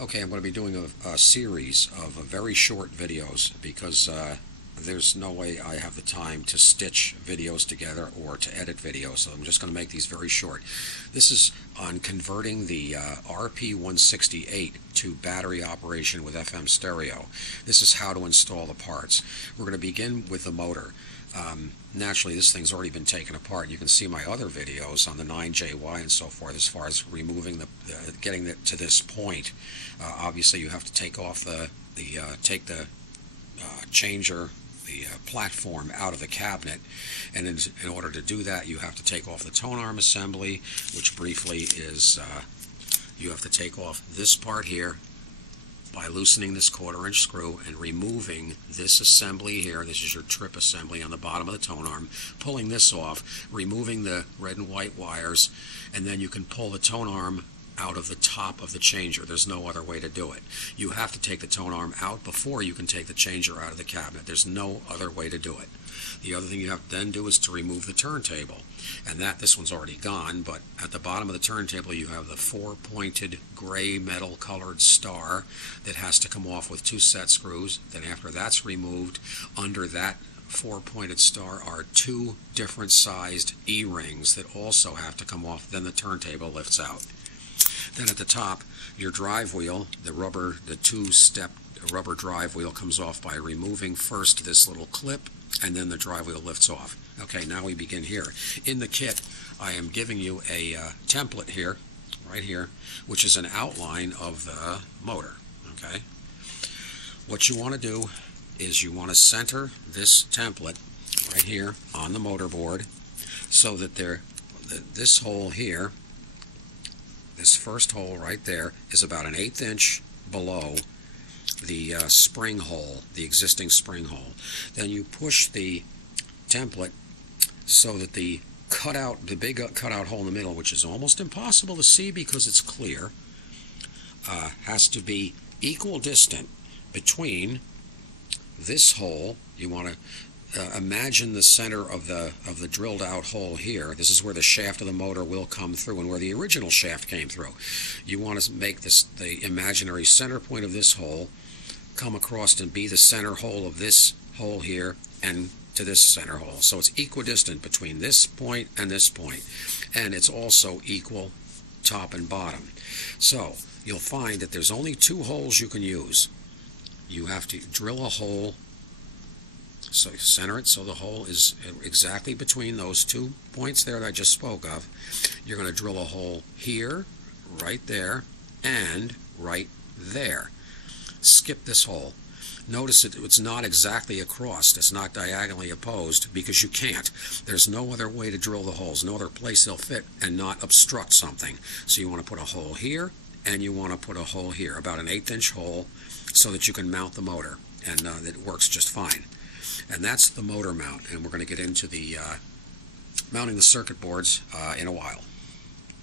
Okay, I'm going to be doing a series of very short videos because there's no way I have the time to stitch videos together or to edit videos, so I'm just going to make these very short. This is on converting the RP-168 to battery operation with FM stereo. This is how to install the parts. We're going to begin with the motor. Naturally, this thing's already been taken apart. You can see my other videos on the 9JY and so forth as far as removing getting it to this point. Obviously, you have to take off the changer, the platform out of the cabinet, and in order to do that, you have to take off the tone arm assembly, which briefly is you have to take off this part here by loosening this 1/4-inch screw and removing this assembly here. This is your trip assembly on the bottom of the tone arm. Pulling this off, removing the red and white wires, and then you can pull the tone arm out of the top of the changer. There's no other way to do it. You have to take the tone arm out before you can take the changer out of the cabinet. There's no other way to do it. The other thing you have to then do is to remove the turntable, and this one's already gone, but at the bottom of the turntable you have the 4-pointed gray metal colored star that has to come off with 2 set screws. Then after that's removed, under that 4-pointed star are 2 different sized E-rings that also have to come off. Then the turntable lifts out. Then at the top, your drive wheel, the 2-step rubber drive wheel, comes off by removing first this little clip, and then the drive wheel lifts off. Okay, now we begin here. In the kit, I am giving you a template here, right here, which is an outline of the motor. Okay, what you want to do is you want to center this template right here on the motor board so that this hole here, this first hole right there, is about an 1/8 inch below the spring hole, the existing spring hole. Then you push the template so that the big cutout hole in the middle, which is almost impossible to see because it's clear, has to be equal distant between this hole. You want to imagine the center of the drilled out hole here. This is where the shaft of the motor will come through and where the original shaft came through. You want to make the imaginary center point of this hole come across and be the center hole of this hole here and to this center hole. So it's equidistant between this point and this point, and it's also equal top and bottom. So you'll find that there's only 2 holes you can use. You have to drill a hole, so you center it so the hole is exactly between those 2 points there that I just spoke of. You're going to drill a hole here, right there, and right there. Skip this hole. Notice it's not exactly across. It's not diagonally opposed because you can't. There's no other way to drill the holes, no other place they'll fit and not obstruct something. So you want to put a hole here and you want to put a hole here, about an 1/8 inch hole, so that you can mount the motor, and it works just fine. And that's the motor mount, and we're going to get into the mounting the circuit boards in a while.